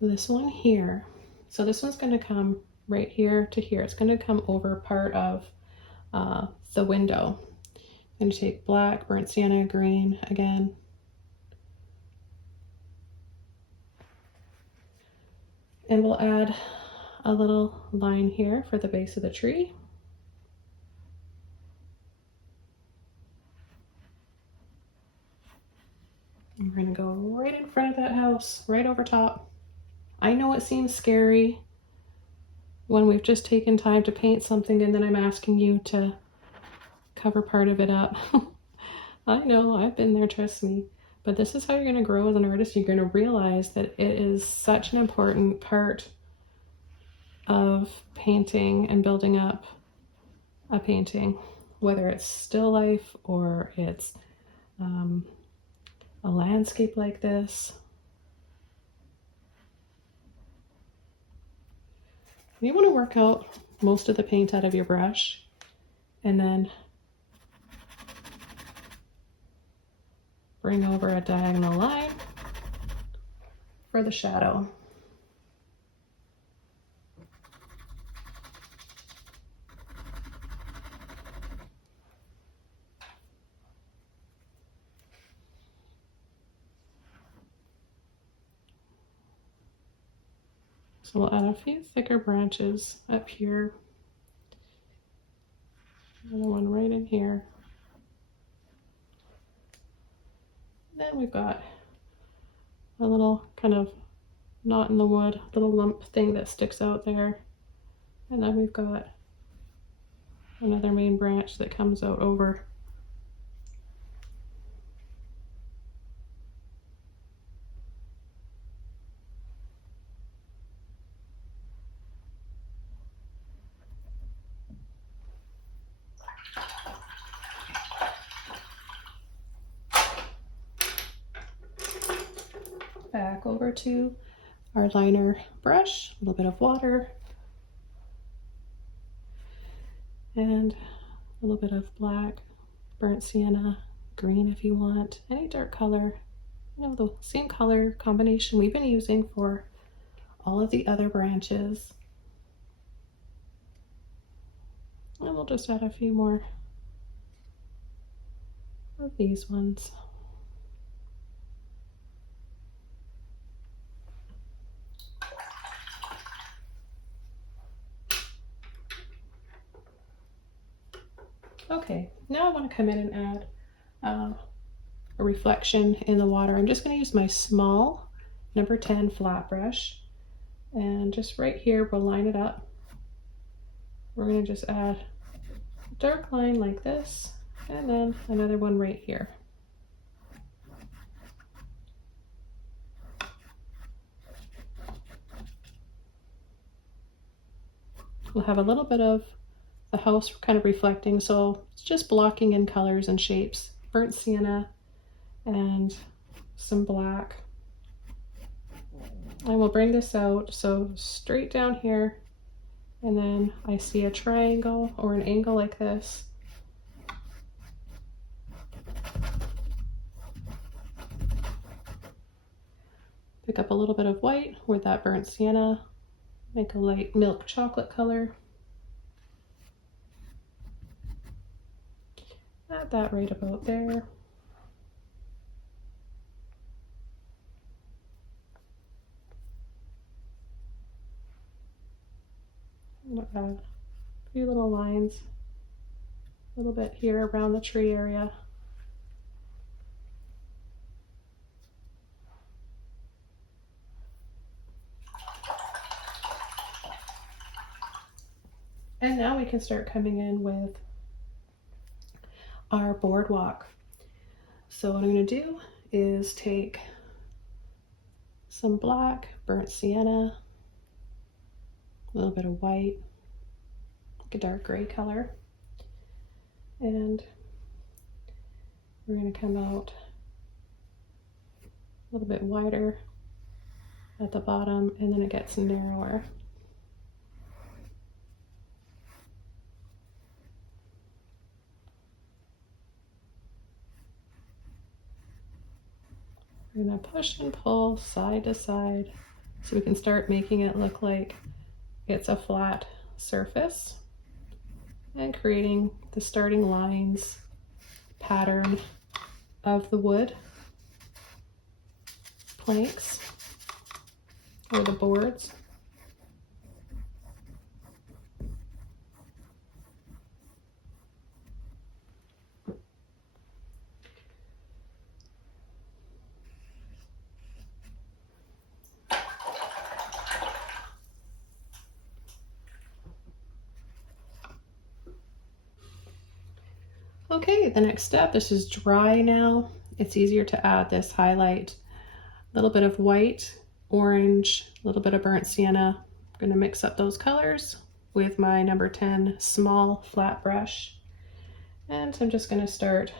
This one here. So this one's going to come right here to here. It's going to come over part of the window. I'm going to take black, burnt sienna, green again. And we'll add a little line here for the base of the tree. And we're going to go right in front of that house, right over top. I know it seems scary when we've just taken time to paint something and then I'm asking you to cover part of it up. I know, I've been there, trust me. But this is how you're going to grow as an artist. You're going to realize that it is such an important part of painting and building up a painting, whether it's still life or it's a landscape like this. You want to work out most of the paint out of your brush and then bring over a diagonal line for the shadow. So we'll add a few thicker branches up here. Another one right in here. Then we've got a little kind of knot in the wood, little lump thing that sticks out there. And then we've got another main branch that comes out over. Back over to our liner brush, a little bit of water, and a little bit of black, burnt sienna, green if you want, any dark color, you know, the same color combination we've been using for all of the other branches. And we'll just add a few more of these ones. Okay, now I want to come in and add a reflection in the water. I'm just going to use my small number 10 flat brush, and just right here we'll line it up. We're going to just add a dark line like this, and then another one right here. We'll have a little bit of the house kind of reflecting, so it's just blocking in colors and shapes, burnt sienna and some black. I will bring this out so straight down here, and then I see a triangle or an angle like this. Pick up a little bit of white with that burnt sienna, make a light milk chocolate color. Add that right about there. I'm gonna add a few little lines, a little bit here around the tree area. And now we can start coming in with our boardwalk. So what I'm going to do is take some black, burnt sienna, a little bit of white, like a dark gray color, and we're going to come out a little bit wider at the bottom, and then it gets narrower. We're going to push and pull side to side so we can start making it look like it's a flat surface, and creating the starting lines pattern of the wood planks or the boards. Okay, the next step, this is dry now. It's easier to add this highlight, a little bit of white, orange, a little bit of burnt sienna. I'm going to mix up those colors with my number 10 small flat brush. And I'm just going to start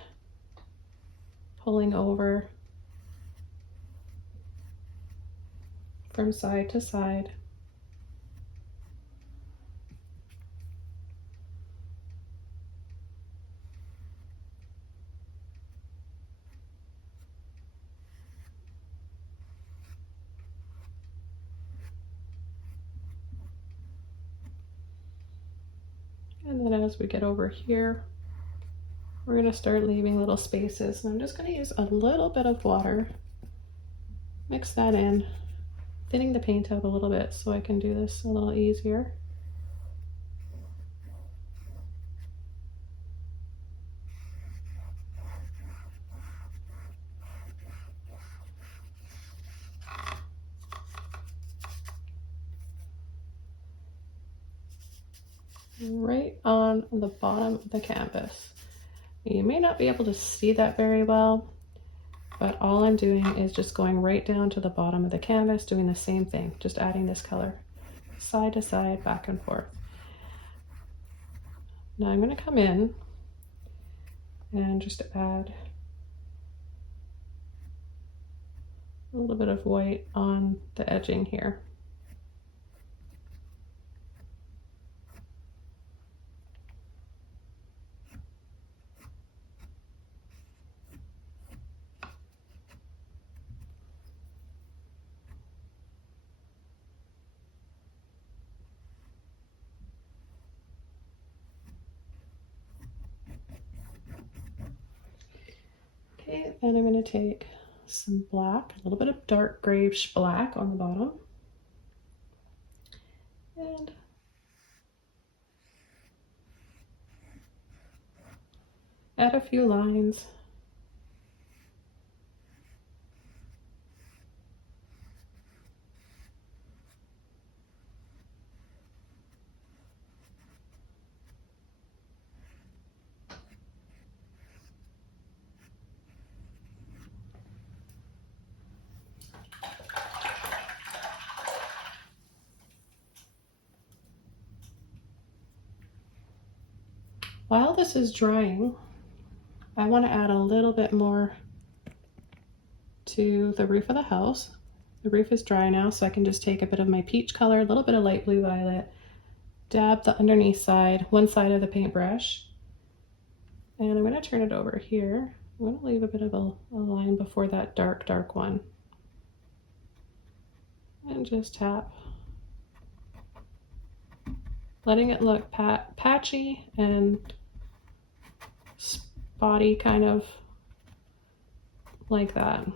pulling over from side to side. And then as we get over here, we're going to start leaving little spaces. And I'm just going to use a little bit of water, mix that in thinning the paint out a little bit so I can do this a little easier. Right on the bottom of the canvas. You may not be able to see that very well, but all I'm doing is just going right down to the bottom of the canvas, doing the same thing, just adding this color side to side, back and forth. Now I'm going to come in and just add a little bit of white on the edging here. Okay, then I'm going to take some black, a little bit of dark grayish black on the bottom, and add a few lines. While this is drying, I want to add a little bit more to the roof of the house. The roof is dry now, so I can just take a bit of my peach color, a little bit of light blue violet, dab the underneath side, one side of the paintbrush, and I'm going to turn it over here. I'm going to leave a bit of a line before that dark one, and just tap, letting it look patchy and spotty, kind of like that.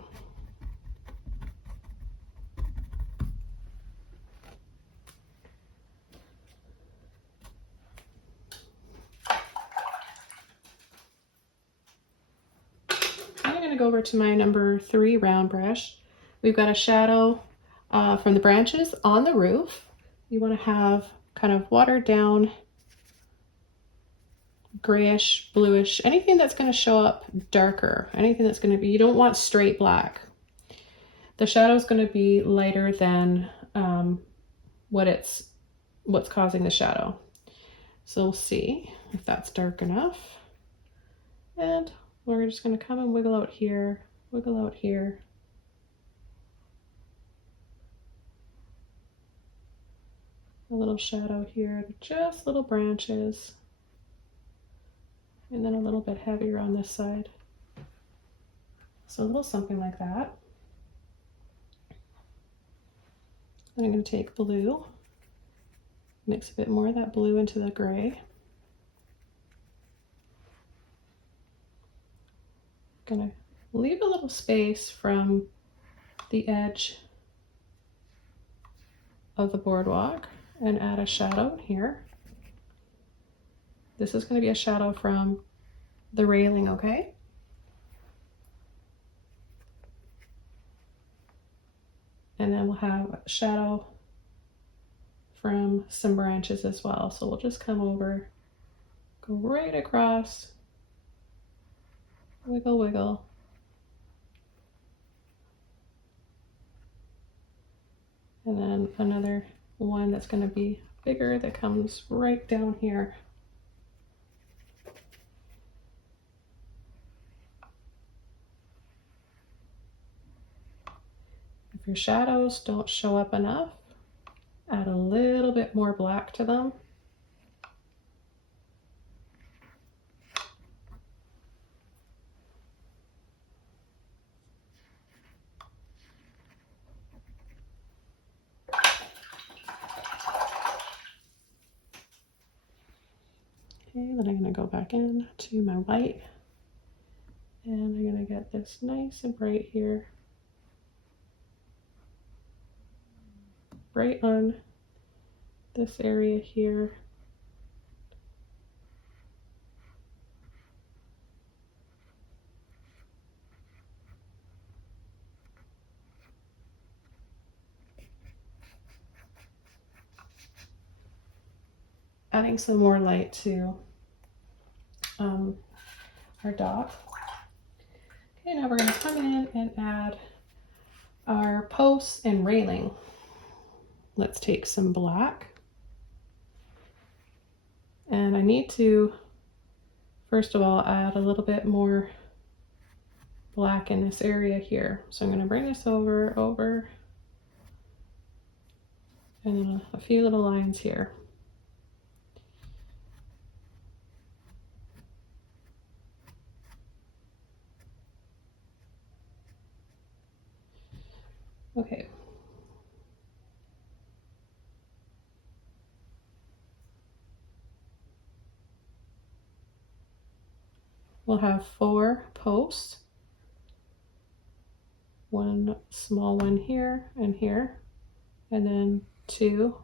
I'm going to go over to my number 3 round brush. We've got a shadow from the branches on the roof. You want to have kind of watered down grayish, bluish, anything that's going to show up darker, anything that's going to be, you don't want straight black. The shadow is going to be lighter than what's causing the shadow. So we'll see if that's dark enough. And we're just going to come and wiggle out here, wiggle out here. A little shadow here, just little branches. And then a little bit heavier on this side. So a little something like that. Then I'm going to take blue, mix a bit more of that blue into the gray. Going to leave a little space from the edge of the boardwalk and add a shadow here. This is going to be a shadow from the railing, okay? And then we'll have a shadow from some branches as well. So we'll just come over, go right across, wiggle, wiggle. And then another one that's going to be bigger that comes right down here. If your shadows don't show up enough, add a little bit more black to them. Okay, then I'm going to go back in to my white, and I'm going to get this nice and bright here. right on this area here. Adding some more light to our dog. Okay, now we're going to come in and add our posts and railing. Let's take some black. And I need to, first of all, add a little bit more black in this area here. So I'm going to bring this over, and then a few little lines here. Okay. We'll have 4 posts. One small one here and here, and then 2,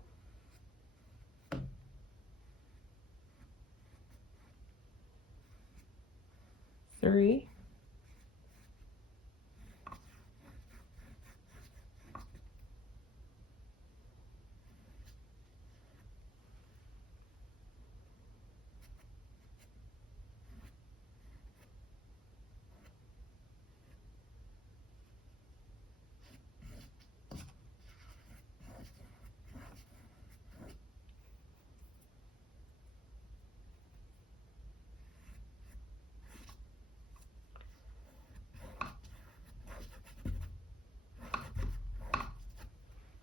3,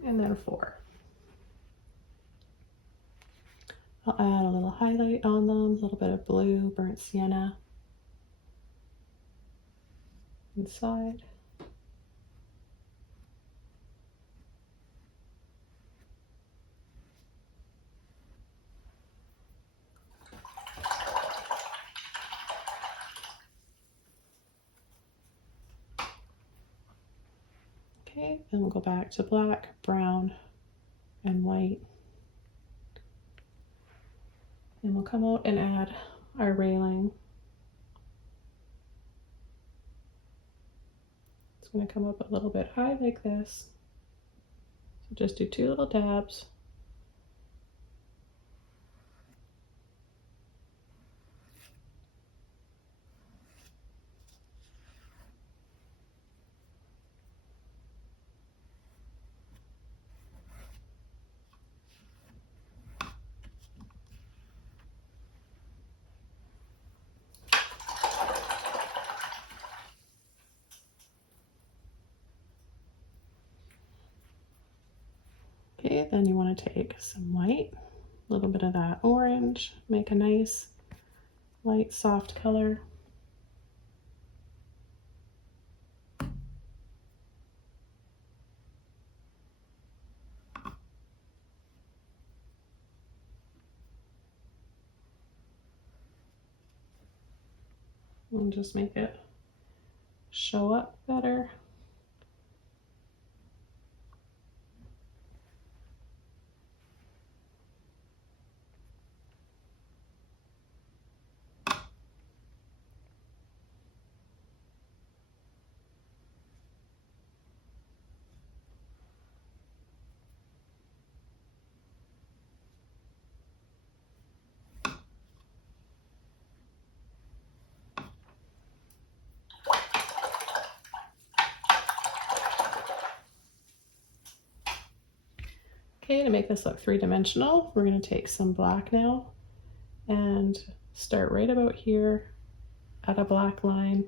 and then 4. I'll add a little highlight on them, a little bit of blue, burnt sienna inside. Okay, then we'll go back to black, brown, and white. And we'll come out and add our railing. It's going to come up a little bit high like this. So just do 2 little dabs. Okay, then you want to take some white, a little bit of that orange, make a nice light soft color. And just make it show up better. Okay, to make this look 3-dimensional, we're going to take some black now and start right about here at a black line.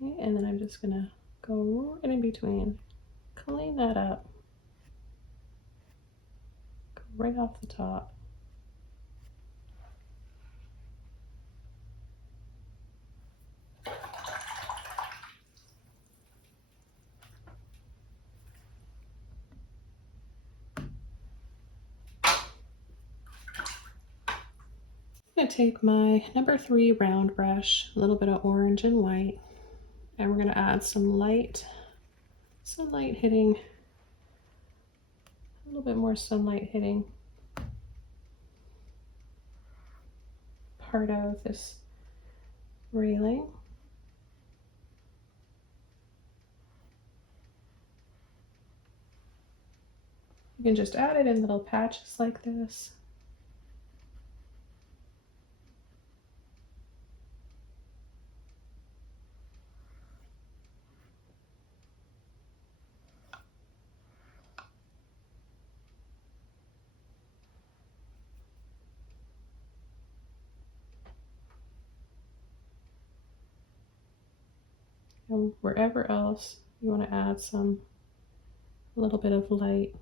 Okay, and then I'm just gonna go right in between, clean that up, go right off the top. I'm gonna take my number 3 round brush, a little bit of orange and white, and we're gonna add some light hitting, a little bit more sunlight hitting part of this railing. You can just add it in little patches like this. And wherever else you want to add a little bit of light.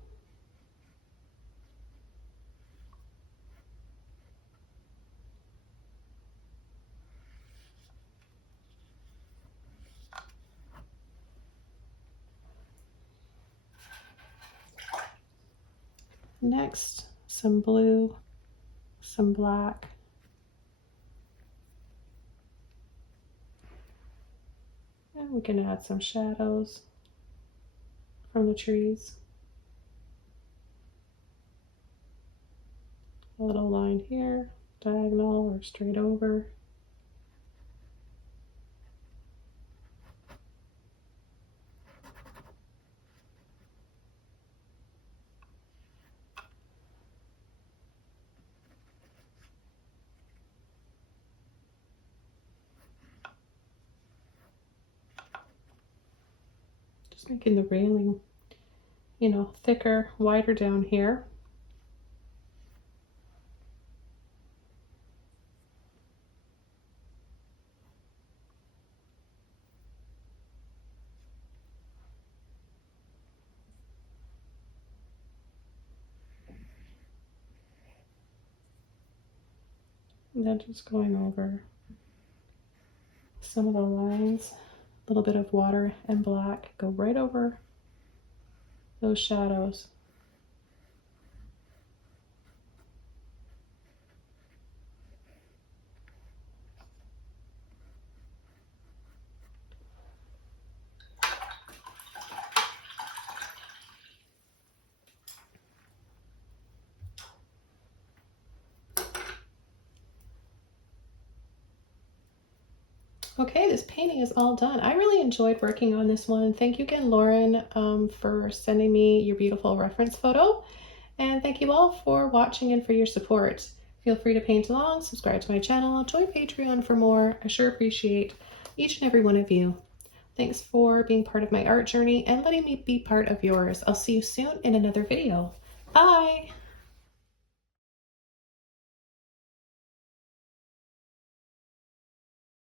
Next, some blue, some black. And we can add some shadows from the trees. A little line here, diagonal or straight over. Just making the railing, you know, thicker, wider down here. And then just going over some of the lines, a little bit of water and black, go right over those shadows. Okay, this painting is all done. I really enjoyed working on this one. Thank you again, Lauren, for sending me your beautiful reference photo. And thank you all for watching and for your support. Feel free to paint along, subscribe to my channel, join Patreon for more. I sure appreciate each and every one of you. Thanks for being part of my art journey and letting me be part of yours. I'll see you soon in another video. Bye!